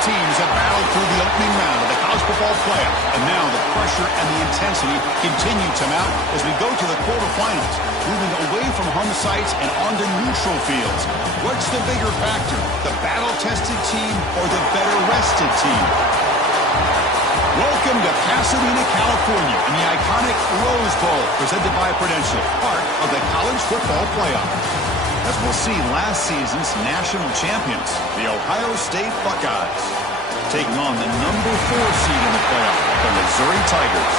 teams have battled through the opening round of the college football playoff, and now the pressure and the intensity continue to mount as we go to the quarterfinals, moving away from home sites and onto neutral fields. What's the bigger factor, the battle-tested team or the better-rested team? Welcome to Pasadena, California, in the iconic Rose Bowl, presented by Prudential, part of the college football playoff. As we'll see, last season's national champions, the Ohio State Buckeyes, taking on the number 4 seed in the playoff, the Missouri Tigers.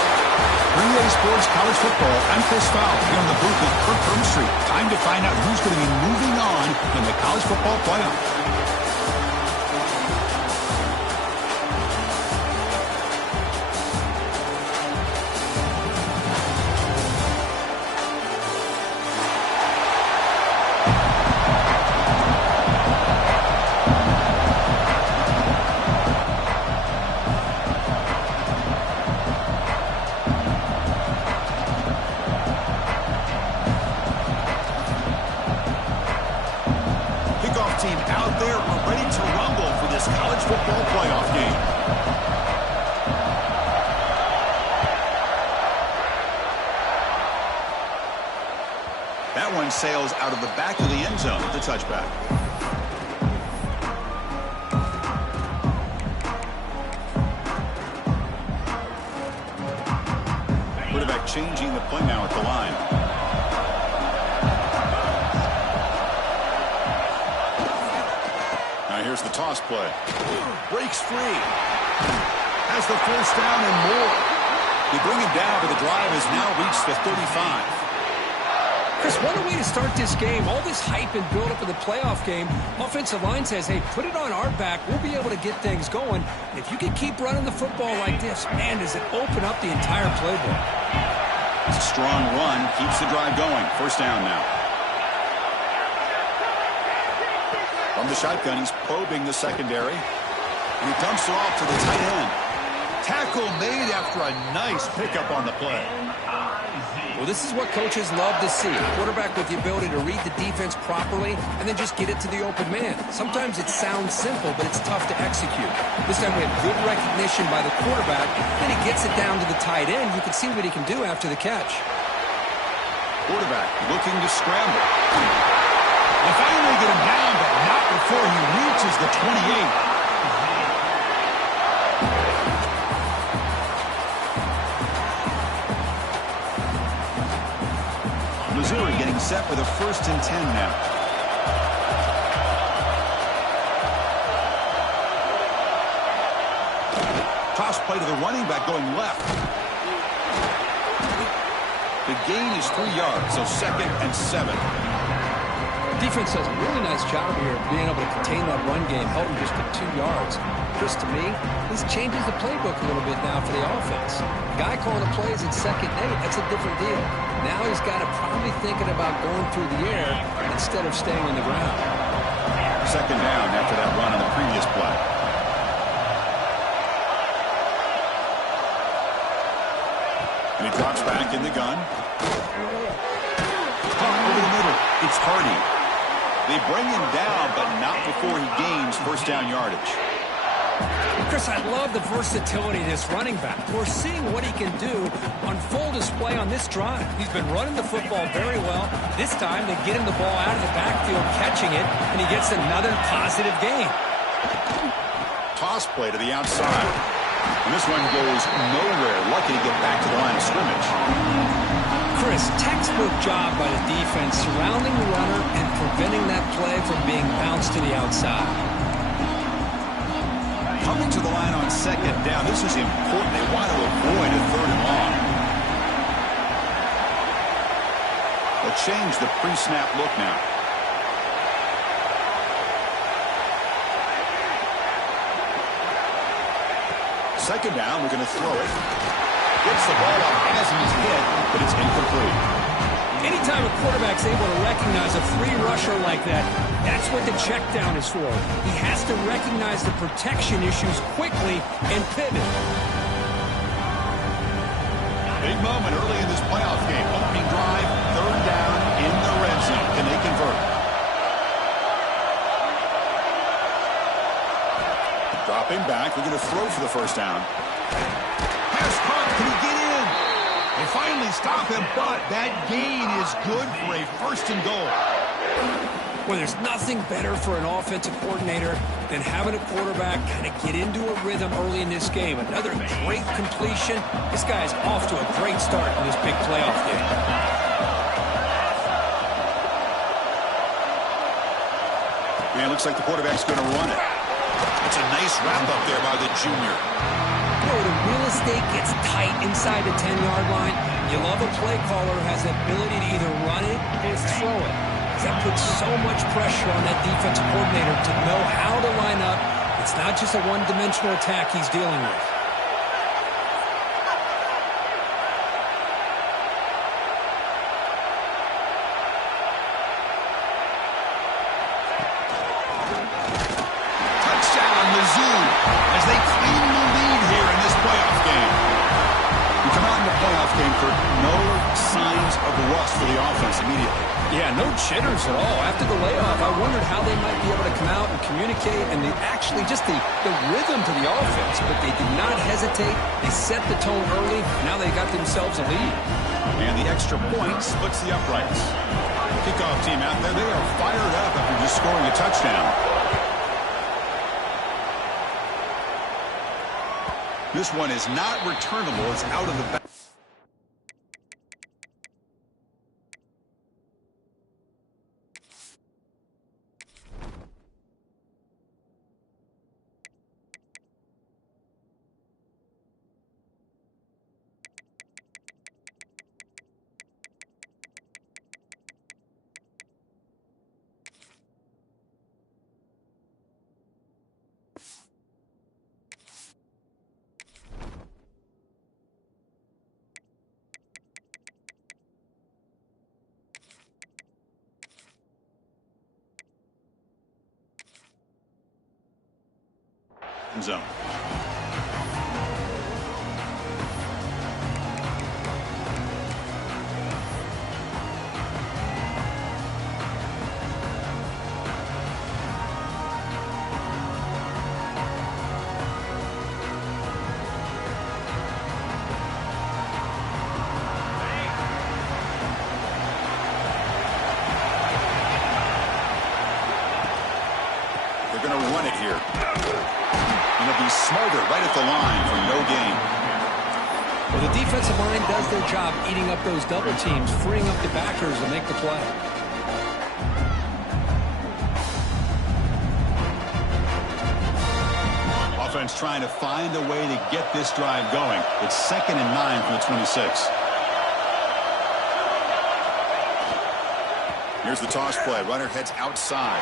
3A Sports College Football, I'm Chris Fowler, here in the booth with Kirk Hermstreet. Time to find out who's going to be moving on in the college football playoff. Team out there, we're ready to rumble for this college football playoff game. That one sails out of the back of the end zone with the touchback. Quarterback changing the play now at the line. Here's the toss play. Breaks free. Has the first down and more. They bring him down, but the drive has now reached the 35. Chris, what a way to start this game. All this hype and build up of the playoff game. Offensive line says, hey, put it on our back. We'll be able to get things going. And if you can keep running the football like this, man, does it open up the entire playbook. It's a strong run. Keeps the drive going. First down now. From the shotgun, he's probing the secondary. And he dumps it off to the tight end. Tackle made after a nice pickup on the play. Well, this is what coaches love to see. A quarterback with the ability to read the defense properly and then just get it to the open man. Sometimes it sounds simple, but it's tough to execute. This time we have good recognition by the quarterback. Then he gets it down to the tight end. You can see what he can do after the catch. Quarterback looking to scramble. They finally get him down, but not before he reaches the 28. Missouri getting set with a 1st and 10 now. Toss play to the running back going left. The gain is 3 yards, so 2nd and 7. Defense does a really nice job here of being able to contain that run game, held him just to 2 yards. Chris, to me, this changes the playbook a little bit now for the offense. The guy calling the plays at 2nd and 8, that's a different deal. Now he's got to probably thinking about going through the air instead of staying on the ground. 2nd down after that run on the previous play. And he drops back in the gun. Over the middle, it's Hardy. They bring him down, but not before he gains 1st down yardage. Chris, I love the versatility of this running back. We're seeing what he can do on full display on this drive. He's been running the football very well. This time, they get him the ball out of the backfield, catching it, and he gets another positive gain. Toss play to the outside. And this one goes nowhere. Lucky to get back to the line of scrimmage. Chris, textbook job by the defense surrounding the runner and preventing that play from being bounced to the outside. Coming to the line on 2nd down. This is important. They want to avoid a 3rd and long. They'll change the pre-snap look now. Second down, we're going to throw it. Gets the ball up as he's hit, but it's incomplete. Anytime a quarterback's able to recognize a free rusher like that, that's what the check down is for. He has to recognize the protection issues quickly and pivot. Big moment early in this playoff game. Opening drive, 3rd down in the red zone. Can they convert? Drop him. for the first down. Pass caught. Can he get in? They finally stop him, but that gain is good for a first and goal. Well, there's nothing better for an offensive coordinator than having a quarterback kind of get into a rhythm early in this game. Another great completion. This guy is off to a great start in this big playoff game. And it looks like the quarterback's going to run it. It's a nice wrap-up there by the junior. You know, the real estate gets tight inside the 10-yard line. You love a play caller who has the ability to either run it or throw it. That puts so much pressure on that defensive coordinator to know how to line up. It's not just a one-dimensional attack he's dealing with. Touchdown, Mizzou, as they claim the lead here in this playoff game. We come out in the playoff game for no signs of rust for the offense immediately. Yeah, no jitters at all. After the layoff, I wondered how they might be able to come out and communicate and actually just the rhythm to the offense. But they did not hesitate. They set the tone early. Now they got themselves a lead. And the extra point splits the uprights. Kickoff team out there, they are fired up after just scoring a touchdown. This one is not returnable. It's out of the back. Zone. They're going to run it here. And they'll be smarter right at the line for no gain. Well, the defensive line does their job eating up those double teams, freeing up the backers to make the play. Offense trying to find a way to get this drive going. It's 2nd and 9 from the 26. Here's the toss play. Runner heads outside.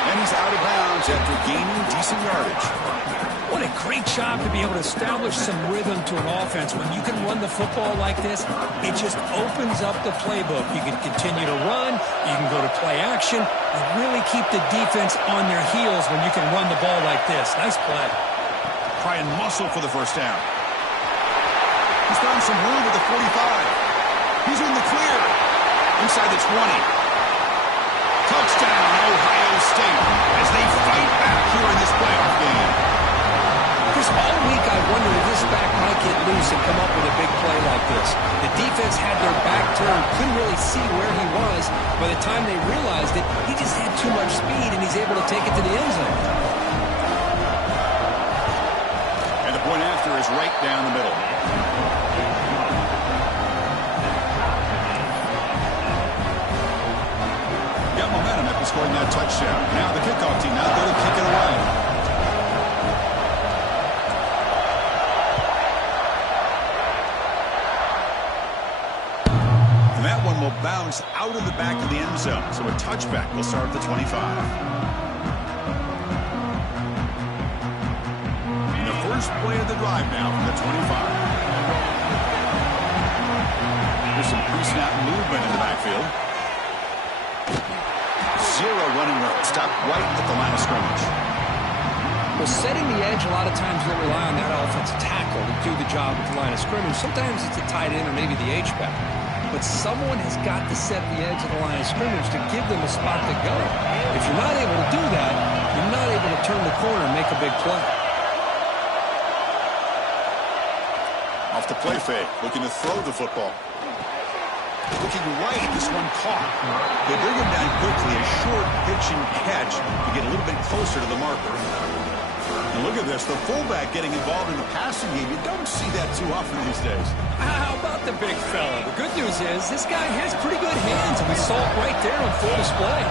And he's out of bounds after gaining decent yardage. What a great job to be able to establish some rhythm to an offense. When you can run the football like this, it just opens up the playbook. You can continue to run. You can go to play action. You really keep the defense on their heels when you can run the ball like this. Nice play. Try and muscle for the first down. He's found some room at the 45. He's in the clear. Inside the 20. Touchdown, Ohio State, as they fight back here in this playoff game. Chris, all week I wondered if this back might get loose and come up with a big play like this. The defense had their back turned, couldn't really see where he was. By the time they realized it, he just had too much speed, and he's able to take it to the end zone. And the point after is right down the middle. Momentum after scoring that touchdown. Now the kickoff team out there to kick it away. And that one will bounce out of the back of the end zone. So a touchback will start at the 25. And the first play of the drive now from the 25. There's some pre-snap movement in the backfield. Zero running room. Stopped right at the line of scrimmage. Well, setting the edge, a lot of times they rely on that offensive tackle to do the job at the line of scrimmage. Sometimes it's a tight end or maybe the H-back. But someone has got to set the edge of the line of scrimmage to give them a spot to go. If you're not able to do that, you're not able to turn the corner and make a big play. Off the play fake, looking to throw the football. Looking right, this one caught. They bring him down quickly, a short pitch and catch to get a little bit closer to the marker. And look at this, the fullback getting involved in the passing game. You don't see that too often these days. How about the big fella? The good news is this guy has pretty good hands, and we saw it right there on full display.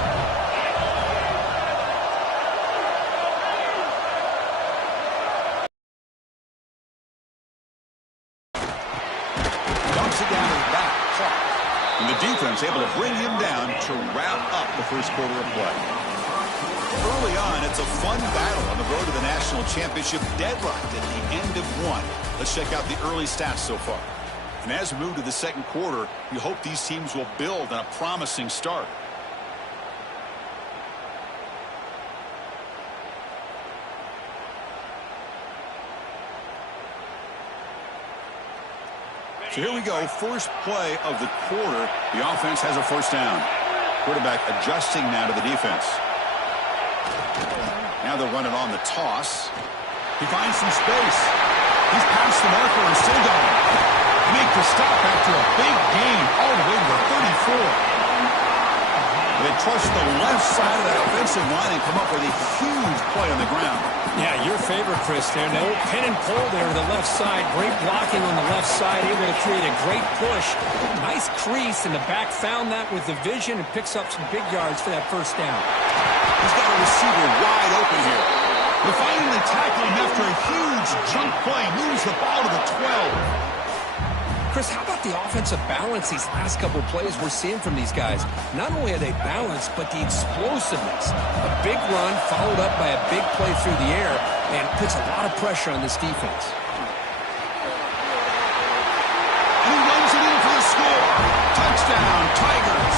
Dumps it down to the back, Clark. And the defense able to bring him down to wrap up the first quarter of play. Early on, it's a fun battle on the road to the national championship, deadlocked at the end of one. Let's check out the early stats so far. And as we move to the second quarter, you hope these teams will build on a promising start. So here we go, first play of the quarter. The offense has a first down. Quarterback adjusting now to the defense. Now they'll run it on the toss. He finds some space. He's past the marker and still going. Make the stop after a big gain all the way to the 34. They trust the left side of that offensive line and come up with a huge play on the ground. Yeah, your favorite, Chris, there. No pin and pull there to the left side. Great blocking on the left side, able to create a great push. Nice crease, and the back found that with the vision and picks up some big yards for that first down. He's got a receiver wide open here. They finally tackle him after a huge jump play. Moves the ball to the 12. Chris, how about the offensive balance these last couple plays we're seeing from these guys? Not only are they balanced, but the explosiveness. A big run followed up by a big play through the air, and puts a lot of pressure on this defense. And he runs it in for the score. Touchdown, Tigers.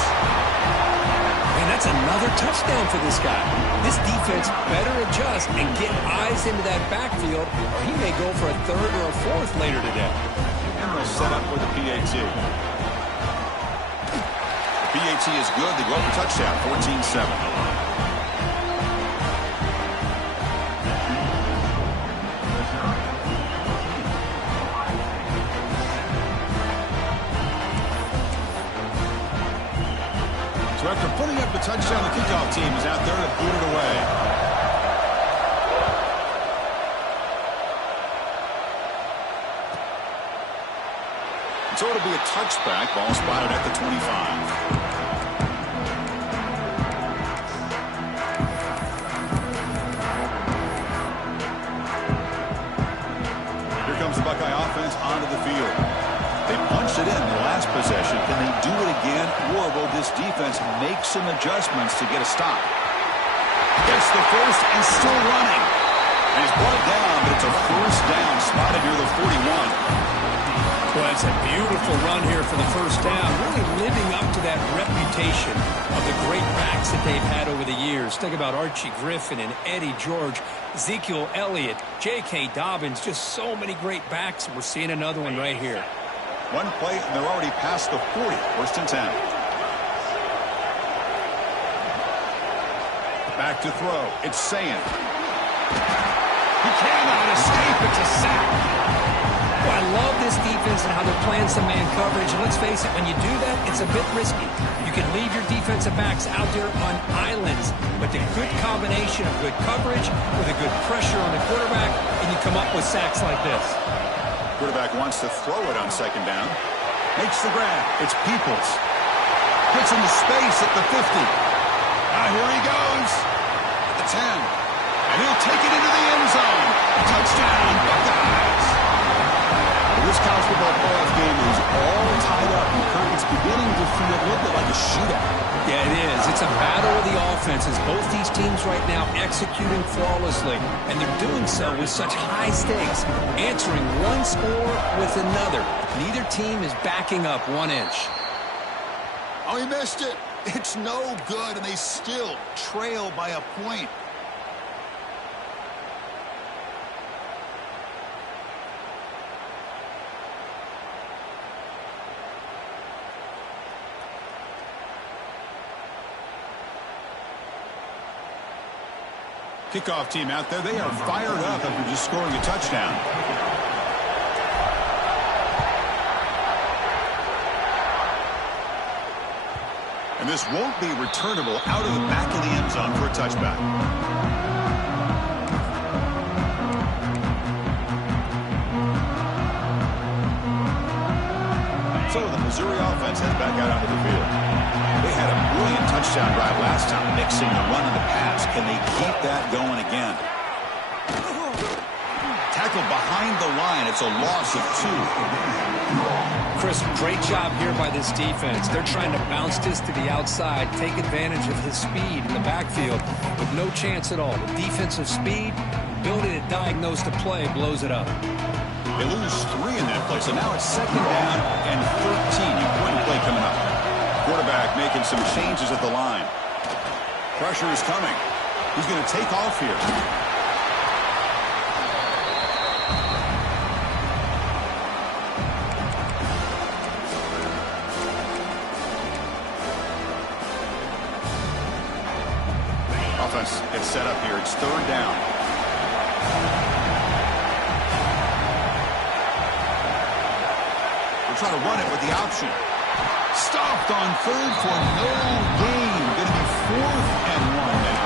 And that's another touchdown for this guy. This defense better adjust and get eyes into that backfield, or he may go for a third or a fourth later today. And they'll set up with the PAT. The PAT is good. They go up for touchdown, 14-7. So after putting up the touchdown, the kickoff team is out there to boot it away. So it'll be a touchback. Ball spotted at the 25. Here comes the Buckeye offense onto the field. They punched it in the last possession. Can they do it again, or will this defense make some adjustments to get a stop? Gets the first and still running. And he's brought down, but it's a first down spotted near the 41. Well, it's a beautiful run here for the first down, really living up to that reputation of the great backs that they've had over the years. Think about Archie Griffin and Eddie George, Ezekiel Elliott, J.K. Dobbins, just so many great backs, and we're seeing another one right here. One play, and they're already past the 40, first and 10. Back to throw. It's Sand. He cannot escape. It's a sack. Well, I love this defense and how they're playing some man coverage. And let's face it, when you do that, it's a bit risky. You can leave your defensive backs out there on islands, but the good combination of good coverage with a good pressure on the quarterback, and you come up with sacks like this. Quarterback wants to throw it on second down. Makes the grab. It's Peoples. Gets into space at the 50. Now here he goes. At the 10. And he'll take it into the end zone. Touchdown, Buckeyes. This college football playoff game is all tied up. It's beginning to feel a little bit like a shootout. Yeah, it is. It's a battle of the offenses. Both these teams right now executing flawlessly, and they're doing so with such high stakes, answering one score with another. Neither team is backing up 1 inch. Oh, he missed it. It's no good, and they still trail by a point. Kickoff team out there. They are fired up after just scoring a touchdown. And this won't be returnable out of the back of the end zone for a touchback. So the Missouri offense heads back out onto the field. They had a brilliant touchdown drive last time, mixing the run and the pass. Can they keep that going again? Tackled behind the line. It's a loss of 2. Chris, great job here by this defense. They're trying to bounce this to the outside, take advantage of his speed in the backfield with no chance at all. The defensive speed, ability to diagnose the play, blows it up. They lose 3 in that play, so now it's 2nd down and 13. Important play coming up. Quarterback making some changes at the line. Pressure is coming. He's going to take off here. Offense gets set up here. It's 3rd down. Try to run it with the option. Stopped on 3rd for no gain. Going to be 4th and 1 now.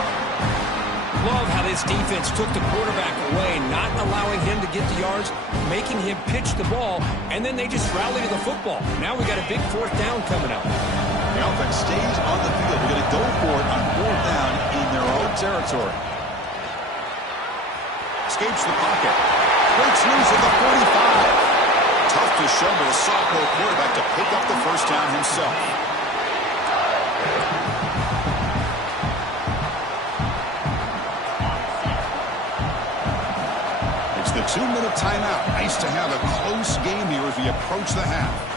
Love how this defense took the quarterback away, not allowing him to get the yards, making him pitch the ball, and then they just rally to the football. Now we got a big 4th down coming up. The offense stays on the field. They're going to go for it on 4th down in their own territory. Escapes the pocket. Breaks loose at the 45. Tough to show to a sophomore quarterback to pick up the 1st down himself. It's the 2-minute timeout. Nice to have a close game here as we approach the half.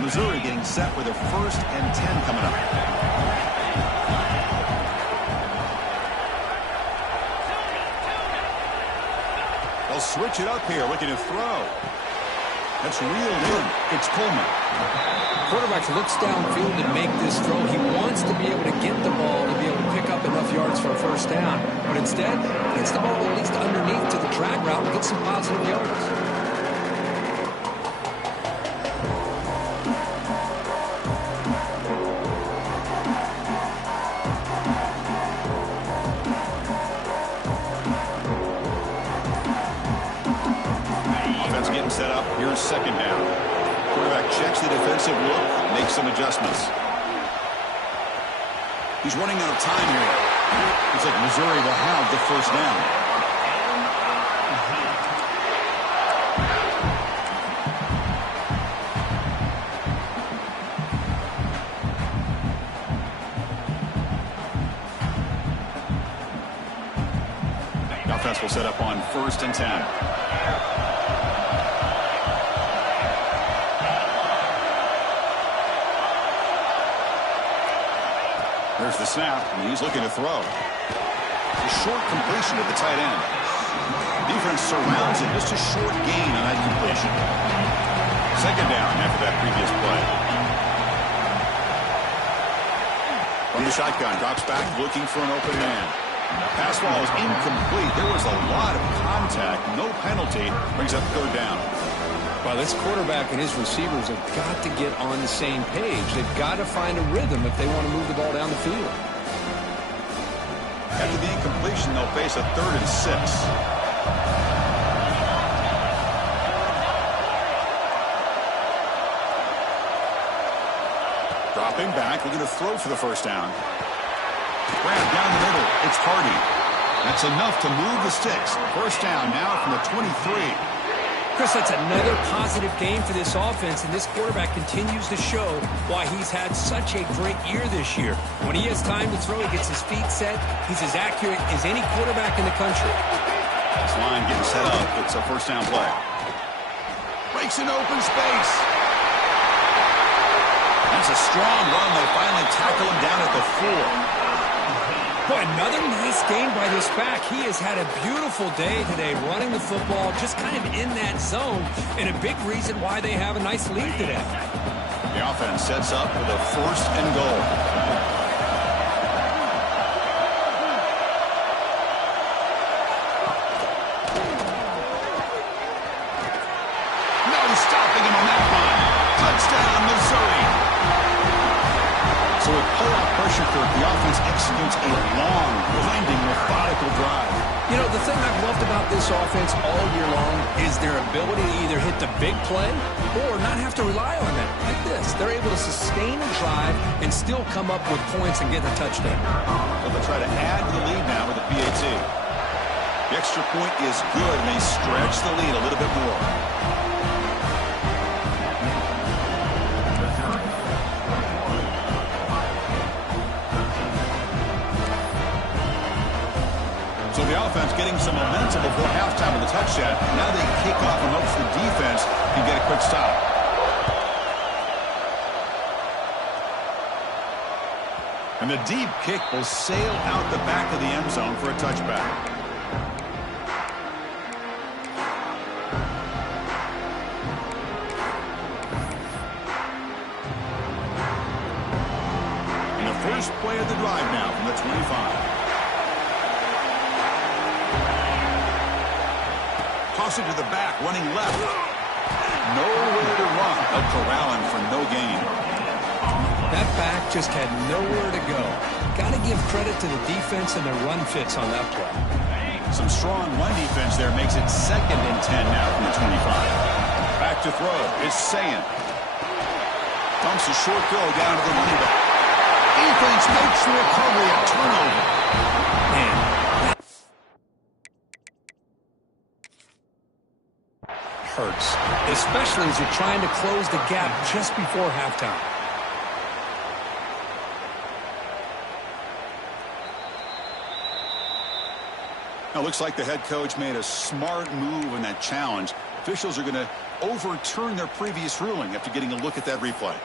Missouri getting set with a 1st and 10 coming up. They'll switch it up here, looking to throw. That's reeled in. It's Coleman. Quarterback looks downfield to make this throw. He wants to be able to get the ball to be able to pick up enough yards for a 1st down. But instead, gets the ball at least underneath to the drag route and gets some positive yards. Set up. Here's 2nd down. Quarterback checks the defensive look, makes some adjustments. He's running out of time here. Looks like Missouri will have the 1st down. The offense will set up on 1st and 10. There's the snap, and he's looking to throw. A short completion at the tight end. Defense surrounds it. Just a short gain on that completion. 2nd down after that previous play. From the shotgun, drops back, looking for an open man. Pass ball is incomplete. There was a lot of contact. No penalty. Brings up 3rd down. Well, this quarterback and his receivers have got to get on the same page. They've got to find a rhythm if they want to move the ball down the field. After the incompletion, they'll face a 3rd and 6. Dropping back, looking to throw for the 1st down. Grab down the middle. It's Hardy. That's enough to move the sticks. 1st down now from the 23. Chris, that's another positive game for this offense, and this quarterback continues to show why he's had such a great year this year. When he has time to throw, he gets his feet set. He's as accurate as any quarterback in the country. This line getting set up. It's a 1st down play. Breaks an open space. That's a strong run. They finally tackle him down at the 4. Boy, another nice game by this back. He has had a beautiful day today running the football, just kind of in that zone, and a big reason why they have a nice lead today. The offense sets up with a 1st and goal. offense executes a long, winding, methodical drive. You know, the thing I've loved about this offense all year long is their ability to either hit the big play or not have to rely on that. Like this, they're able to sustain a drive and still come up with points and get a touchdown. So they'll try to add to the lead now with the PAT. The extra point is good, and they stretch the lead a little bit more. So the offense getting some momentum before halftime with a touchdown. Now they kick off and hopes the defense can get a quick stop. And the deep kick will sail out the back of the end zone for a touchback. And the first play of the drive now from the 25. Toss it to the back, running left. Nowhere to run. They'll corral him for no gain. That back just had nowhere to go. Got to give credit to the defense and their run fits on that play. Some strong run defense there makes it 2nd and 10 now from the 25. Back to throw. It's Sayin. Dumps a short throw down to the running back. Defense makes the recovery, a turnover. Man. Hurts, especially as you're trying to close the gap just before halftime. Now, looks like the head coach made a smart move in that challenge. Officials are going to overturn their previous ruling after getting a look at that replay.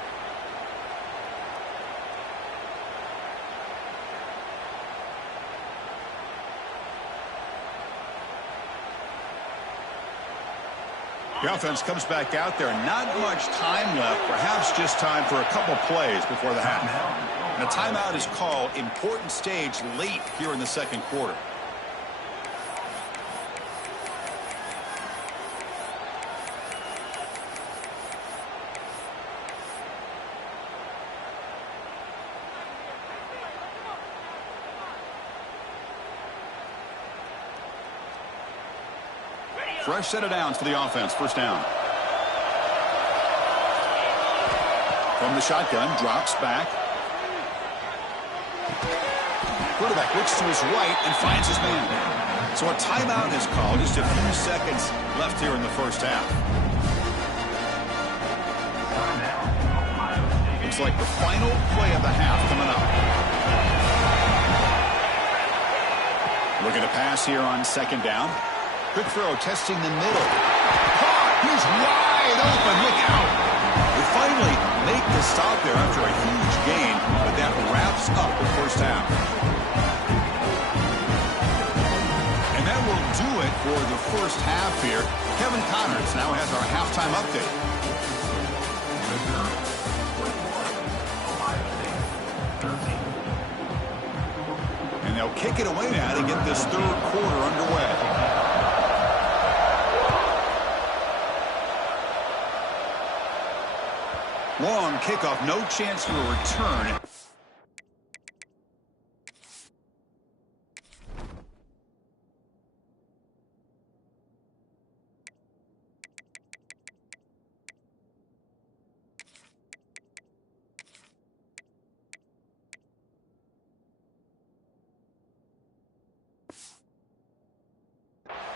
The offense comes back out there. Not much time left. Perhaps just time for a couple plays before the half. And a timeout is called. Important stage late here in the second quarter. Fresh set of downs for the offense. First down. From the shotgun, drops back. Quarterback looks to his right and finds his man. So a timeout is called. Just a few seconds left here in the first half. Looks like the final play of the half coming up. Look at a pass here on 2nd down. Quick throw, testing the middle. Caught! He's wide open. Look out! They finally make the stop there after a huge gain, but that wraps up the first half. And that will do it for the first half here. Kevin Connors now has our halftime update. And they'll kick it away now to get this third quarter underway. Long kickoff, no chance for a return.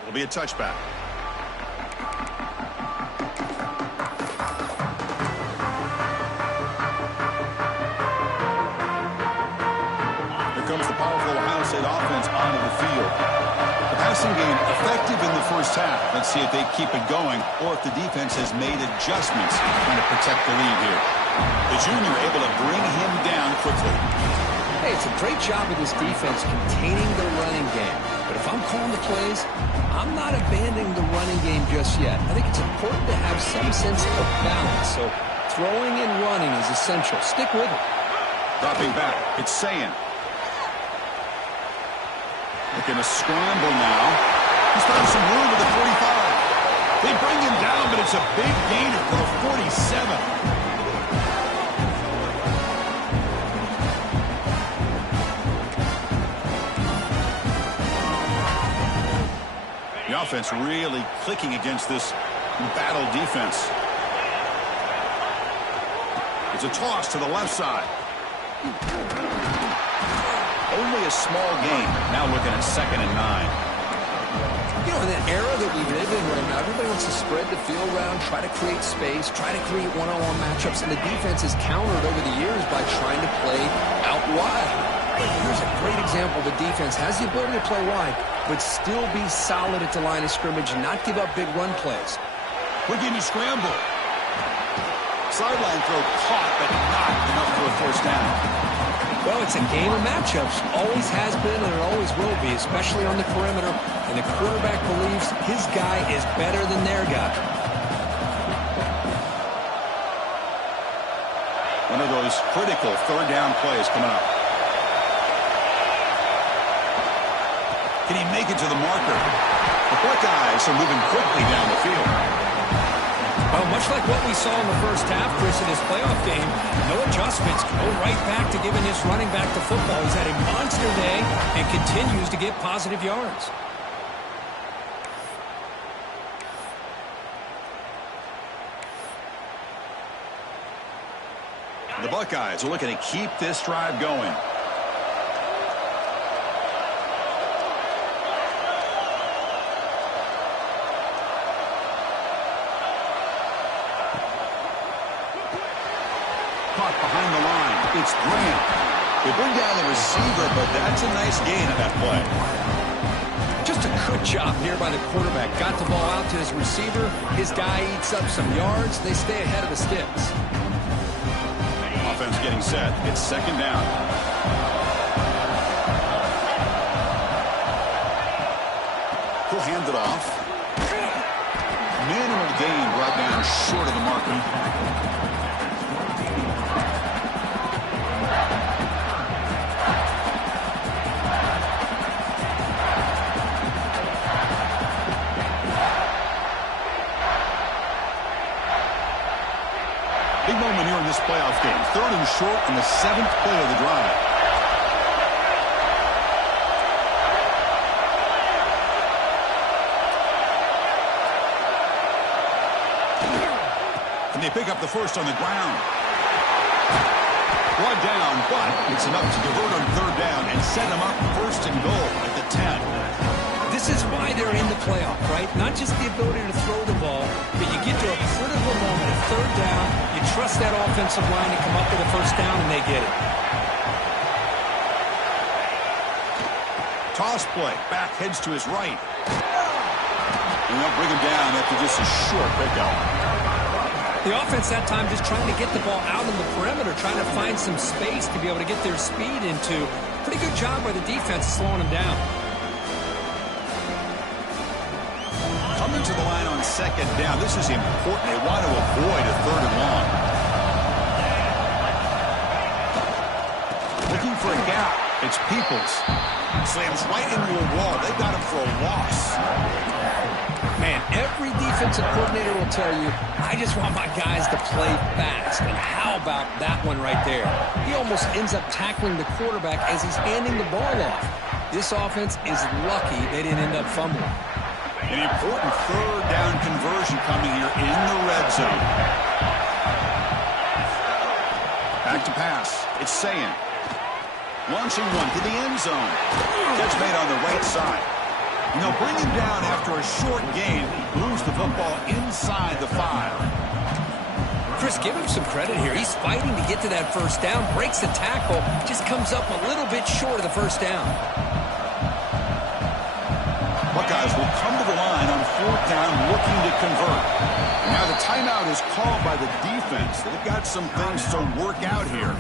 It'll be a touchback. Comes the powerful Ohio State offense onto the field. The passing game effective in the first half. Let's see if they keep it going or if the defense has made adjustments trying to protect the lead here. The junior able to bring him down quickly. Hey, it's a great job of this defense containing the running game. But if I'm calling the plays, I'm not abandoning the running game just yet. I think it's important to have some sense of balance. So throwing and running is essential. Stick with it. Dropping back. It's Sayin. Looking to scramble now. He's found some room at the 45. They bring him down, but it's a big gainer for the 47. The offense really clicking against this battle defense. It's a toss to the left side. Only a small gain. Now looking at 2nd and 9. You know, in that era that we live in right now, everybody wants to spread the field around, try to create space, try to create one-on-one matchups, and the defense is countered over the years by trying to play out wide. But here's a great example. The defense has the ability to play wide, but still be solid at the line of scrimmage and not give up big run plays. We're getting a scramble. Sideline throw caught, but not enough for a first down. Well, it's a game of matchups. Always has been and it always will be, especially on the perimeter. And the quarterback believes his guy is better than their guy. One of those critical 3rd down plays coming up. Can he make it to the marker? The Buckeyes are moving quickly down the field. Well, much like what we saw in the first half, Chris, in this playoff game, no adjustments. Go right back to giving this running back the football. He's had a monster day and continues to get positive yards. The Buckeyes are looking to keep this drive going. Caught behind the line. It's Graham. They bring down the receiver, but that's a nice gain on that play. Just a good job here by the quarterback. Got the ball out to his receiver. His guy eats up some yards. They stay ahead of the sticks. Offense getting set. It's 2nd down. He'll hand it off. Minimal gain brought down short of the marker. Big moment here in this playoff game. 3rd and short in the 7th play of the drive. And they pick up the first on the ground. Brought down, but it's enough to divert on 3rd down and set them up 1st and goal at the 10. This is why they're in the playoff, right? Not just the ability to throw the ball, but you get to a critical moment at 3rd down, you trust that offensive line to come up with a first down, and they get it. Toss play. Back heads to his right. And they'll bring him down after just a short pickup. The offense that time just trying to get the ball out on the perimeter, trying to find some space to be able to get their speed into. Pretty good job by the defense slowing them down. Coming to the line on 2nd down. This is important. They want to avoid a 3rd and long. Looking for a gap. It's Peoples. Slams right into a wall. They got him for a loss. Man, every defensive coordinator will tell you, I just want my guys to play fast. And how about that one right there? He almost ends up tackling the quarterback as he's handing the ball off. This offense is lucky they didn't end up fumbling. An important 3rd down conversion coming here in the red zone. Back to pass. It's Sayin. Launching one to the end zone. Catch made on the right side. And they'll bring him down after a short gain. Moves the football inside the 5. Chris, give him some credit here. He's fighting to get to that first down. Breaks the tackle. Just comes up a little bit short of the first down. Buckeyes will come to the line on 4th down looking to convert. Now the timeout is called by the defense. They've got some things to work out here.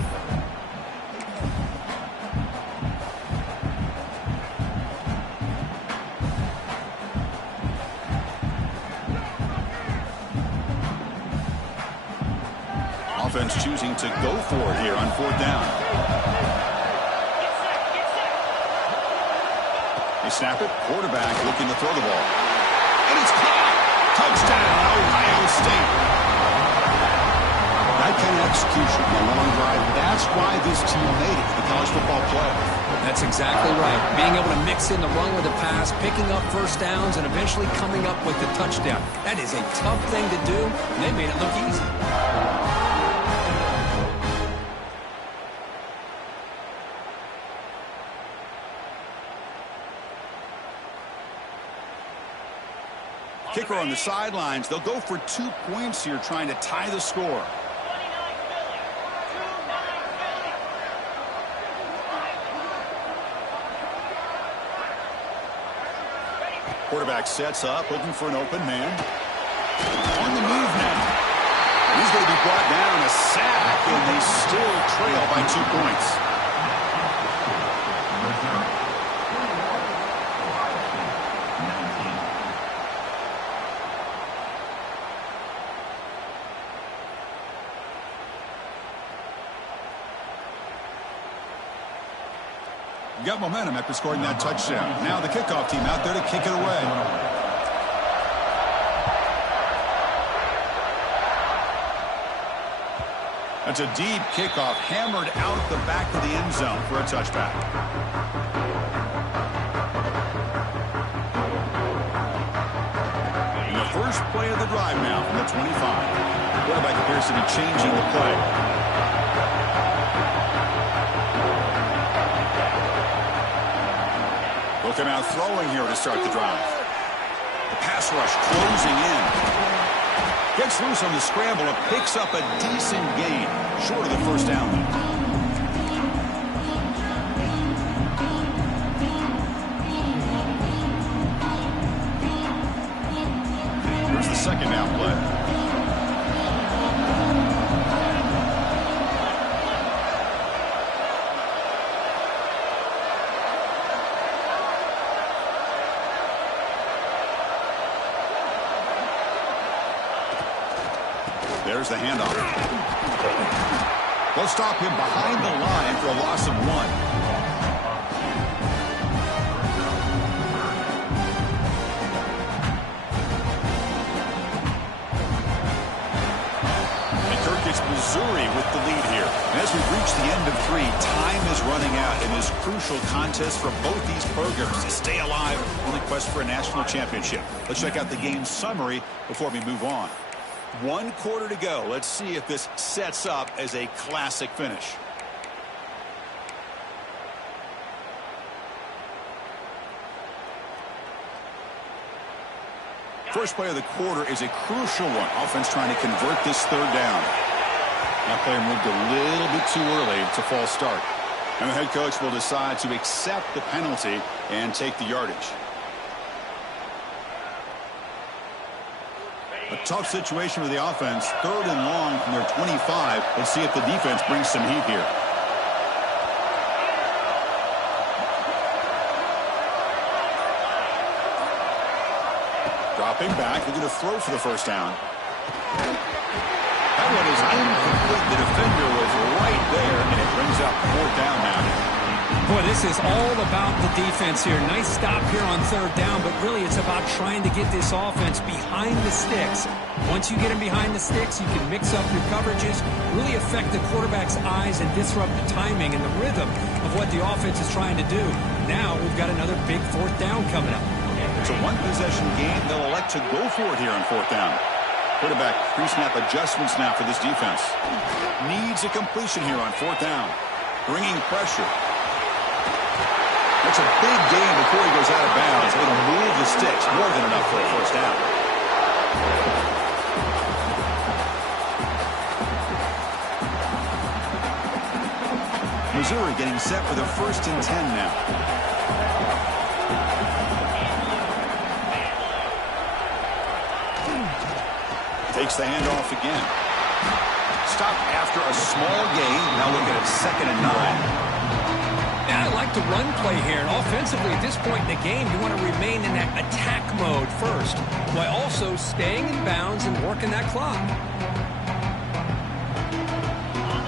Offense choosing to go for it here on 4th down. They snap it. Quarterback looking to throw the ball. And it's caught. Touchdown, Ohio State. That that kind of execution on a long drive, that's why this team made it to the college football playoff. That's exactly right. Being able to mix in the run with the pass, picking up first downs, and eventually coming up with the touchdown. That is a tough thing to do, and they made it look easy. Kicker on the sidelines. They'll go for 2 points here, trying to tie the score. Quarterback sets up, looking for an open man. On the move now. He's going to be brought down, a sack, and they still trail by 2 points. Got momentum after scoring that touchdown. Now the kickoff team out there to kick it away. That's a deep kickoff, hammered out the back of the end zone for a touchback. And the first play of the drive now from the 25. The quarterback appears to be changing the play. Looking out throwing here to start the drive. The pass rush closing in. Gets loose on the scramble and picks up a decent gain. Short of the first down. Here's the second down play. There's the handoff. They'll stop him behind the line for a loss of 1. And Kirk gets Missouri with the lead here. And as we've reached the end of 3, time is running out in this crucial contest for both these programs to stay alive on the quest for a national championship. Let's check out the game summary before we move on. 1 quarter to go. Let's see if this sets up as a classic finish. First play of the quarter is a crucial one. Offense trying to convert this third down. That player moved a little bit too early to false start. And the head coach will decide to accept the penalty and take the yardage. A tough situation for the offense. 3rd and long from their 25. Let's see if the defense brings some heat here. Dropping back, looking to throw for the first down. That one is incomplete. The defender was right there, and it brings up 4th down now. Boy, this is all about the defense here. Nice stop here on 3rd down, but really it's about trying to get this offense behind the sticks. Once you get them behind the sticks, you can mix up your coverages, really affect the quarterback's eyes and disrupt the timing and the rhythm of what the offense is trying to do. Now we've got another big 4th down coming up. It's a 1-possession game. They'll elect to go for it here on 4th down. Quarterback pre-snap adjustments now for this defense. Needs a completion here on 4th down. Bringing pressure. That's a big gain before he goes out of bounds. It'll move the sticks. More than enough for a first down. Missouri getting set for the 1st and 10 now. Takes the handoff again. Stop after a small gain. Now looking at 2nd and 9. Yeah, I like the run play here. And offensively, at this point in the game, you want to remain in that attack mode first, while also staying in bounds and working that clock.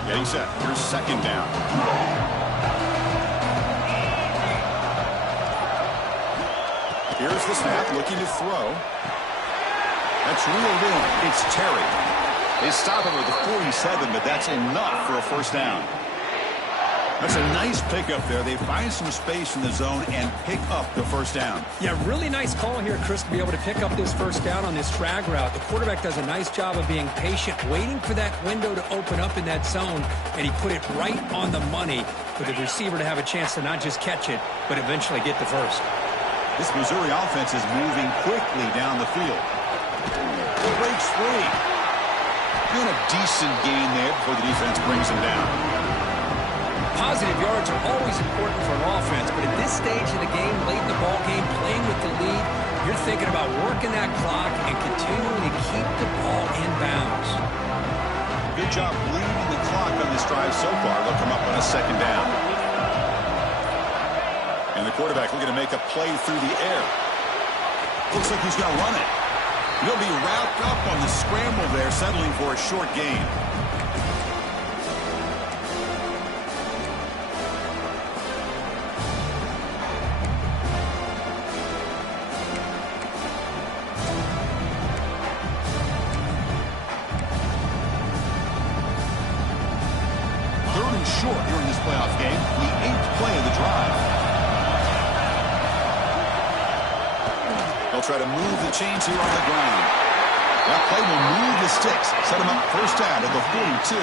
Getting set. Here's 2nd down. Here's the snap, looking to throw. That's reeled in. It's Terry. They stop him at the 47, but that's enough for a first down. That's a nice pickup there. They find some space in the zone and pick up the first down. Yeah, really nice call here, Chris, to be able to pick up this first down on this drag route. The quarterback does a nice job of being patient, waiting for that window to open up in that zone, and he put it right on the money for the receiver to have a chance to not just catch it, but eventually get the first. This Missouri offense is moving quickly down the field. Breaks free. Doing a decent gain there before the defense brings him down. Positive yards are always important for an offense, but at this stage of the game, late in the ball game, playing with the lead, you're thinking about working that clock and continuing to keep the ball in bounds. Good job bleeding the clock on this drive so far. They'll come up on a second down. And the quarterback looking to make a play through the air. Looks like he's going to run it. He'll be wrapped up on the scramble there, settling for a short gain. Short during this playoff game, the 8th play of the drive. They'll try to move the chains here on the ground. That play will move the sticks, set them up first down at the 42.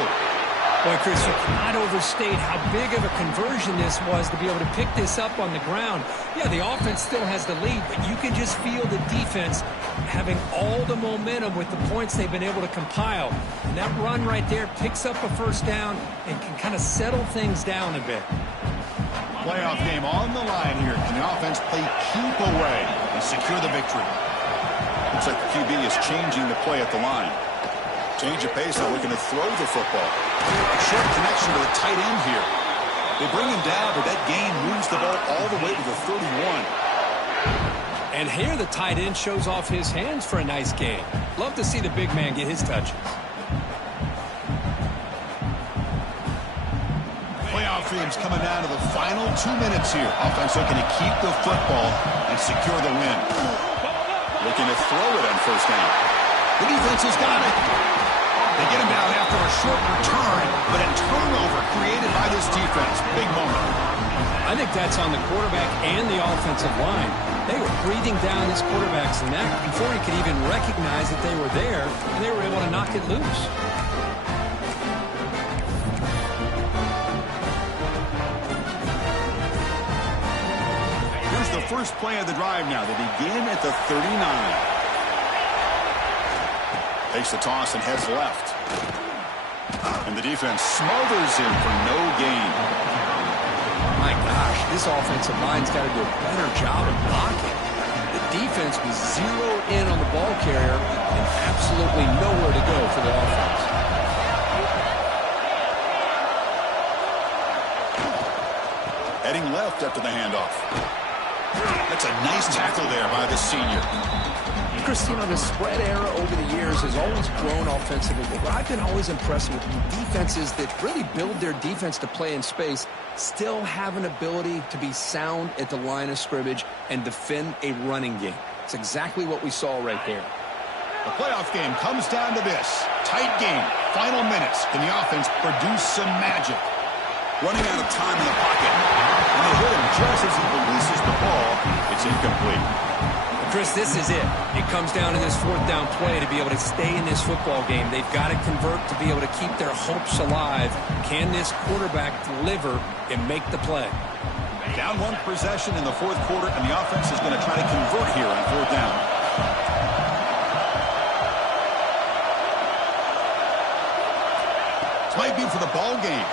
Boy, Chris, you cannot overstate how big of a conversion this was to be able to pick this up on the ground. Yeah, the offense still has the lead, but you can just feel the defense having all the momentum with the points they've been able to compile. And that run right there picks up a first down and can kind of settle things down a bit. Playoff game on the line here. Can the offense play keep away and secure the victory? Looks like the QB is changing the play at the line. Change of pace, they're looking to throw the football. A short connection to the tight end here. They bring him down, but that gain moves the ball all the way to the 31. And here the tight end shows off his hands for a nice gain. Love to see the big man get his touches. Playoff games coming down to the final 2 minutes here. Offense looking to keep the football and secure the win. Looking to throw it on first down. The defense has got it. They get him down after a short return, but a turnover created by this defense. Big moment. I think that's on the quarterback and the offensive line. They were breathing down his quarterback's neck before he could even recognize that they were there, and they were able to knock it loose. Here's the first play of the drive now. They begin at the 39. Takes the toss and heads left. And the defense smothers him for no gain. My gosh, this offensive line's got to do a better job of blocking. The defense was zeroed in on the ball carrier and absolutely nowhere to go for the offense. Heading left after the handoff. That's a nice tackle there by the senior. Chris, you know, the spread era over the years has always grown offensively, but I've been always impressed with defenses that really build their defense to play in space, still have an ability to be sound at the line of scrimmage and defend a running game. It's exactly what we saw right there. The playoff game comes down to this. Tight game, final minutes. Can the offense produce some magic? Running out of time in the pocket. And they hit him just as he releases the ball. It's incomplete. Chris, this is it. It comes down to this fourth down play to be able to stay in this football game. They've got to convert to be able to keep their hopes alive. Can this quarterback deliver and make the play? Down one possession in the fourth quarter, and the offense is going to try to convert here on fourth down. This might be for the ball game.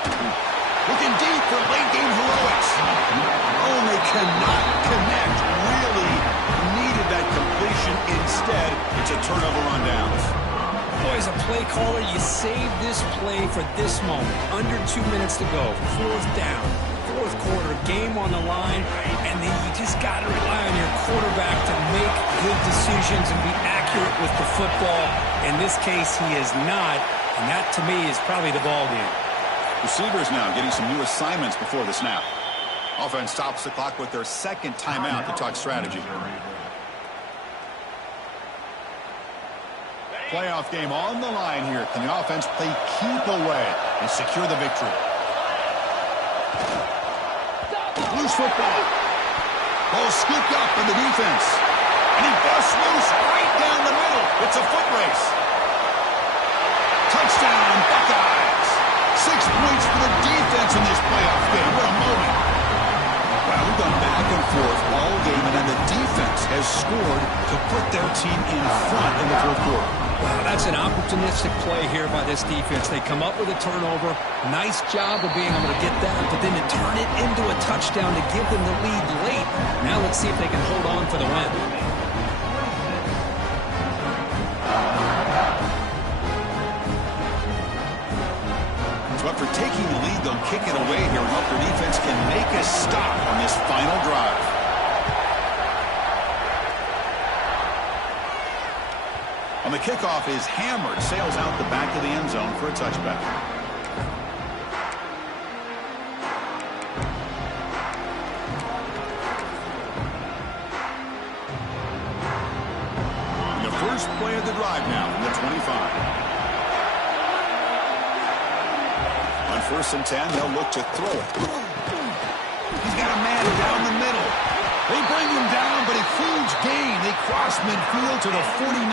Looking deep for late game heroics. Oh, and they cannot connect. Really needed that completion. Instead, it's a turnover on downs. Boy, as a play caller, you save this play for this moment. Under 2 minutes to go. Fourth down. Fourth quarter, game on the line, and then you just got to rely on your quarterback to make good decisions and be accurate with the football. In this case, he is not, and that, to me, is probably the ball game. Receivers now getting some new assignments before the snap. Offense stops the clock with their second timeout to talk strategy. Playoff game on the line here. Can the offense play keep away and secure the victory? Loose football. Ball scooped up in the defense. And he busts loose right down the middle. It's a foot race. Touchdown, Buckeyes. 6 points for the defense in this playoff game. What a moment. Wow, we've gone back and forth all game, and then the defense has scored to put their team in front in the fourth quarter. Wow, that's an opportunistic play here by this defense. They come up with a turnover. Nice job of being able to get that, but then to turn it into a touchdown to give them the lead late. Now let's see if they can hold on for the win. But for taking the lead, they'll kick it away here and hope their defense can make a stop on this final drive. On the kickoff is hammered, sails out the back of the end zone for a touchback. And the first play of the drive now from the 25. On 1st and 10, they'll look to throw it. He's got a man down the middle. They bring him down, but a huge gain. They cross midfield to the 49.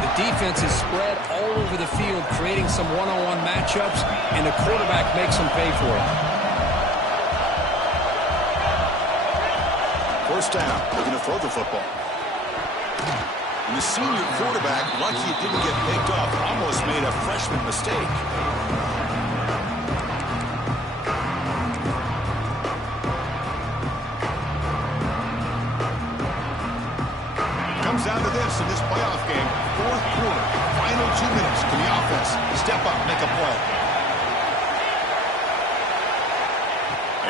The defense is spread all over the field, creating some one-on-one matchups, and the quarterback makes them pay for it. 1st down, looking to throw the football. And the senior quarterback, lucky it didn't get picked off, almost made a freshman mistake. Comes down to this in this playoff game. 4th quarter, final 2 minutes. Can the offense step up, make a play?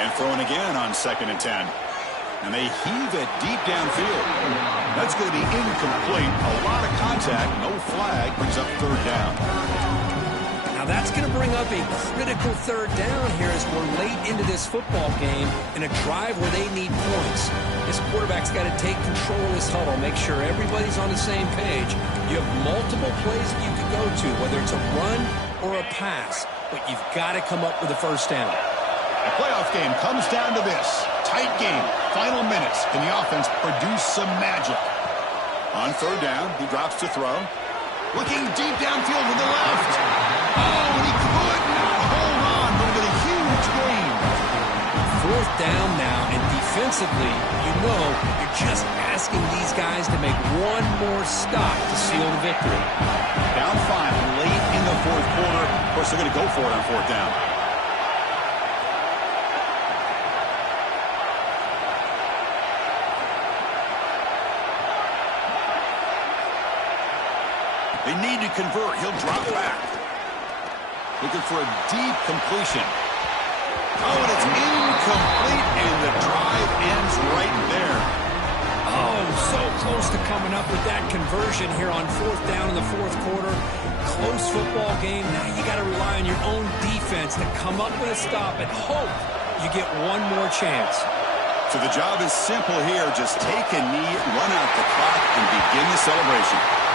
And throwing again on 2nd and 10. And they heave it deep downfield. That's going to be incomplete. A lot of contact, no flag, brings up 3rd down. Now that's going to bring up a critical 3rd down here as we're late into this football game in a drive where they need points. This quarterback's got to take control of this huddle, make sure everybody's on the same page. You have multiple plays that you can go to, whether it's a run or a pass, but you've got to come up with a 1st down. The playoff game comes down to this. Tight game. Final minutes. Can the offense produce some magic? On 3rd down, he drops to throw. Looking deep downfield to the left. Oh, and he could not hold on, but with a huge gain. 4th down now, and defensively, you know you're just asking these guys to make one more stop to seal the victory. Down 5 late in the 4th quarter. Of course, they're going to go for it on 4th down. They need to convert. He'll drop back. Looking for a deep completion. Oh, and it's incomplete, and the drive ends right there. Oh, so close to coming up with that conversion here on 4th down in the 4th quarter. Close football game. Now you got to rely on your own defense to come up with a stop and hope you get one more chance. So the job is simple here. Just take a knee, run out the clock, and begin the celebration.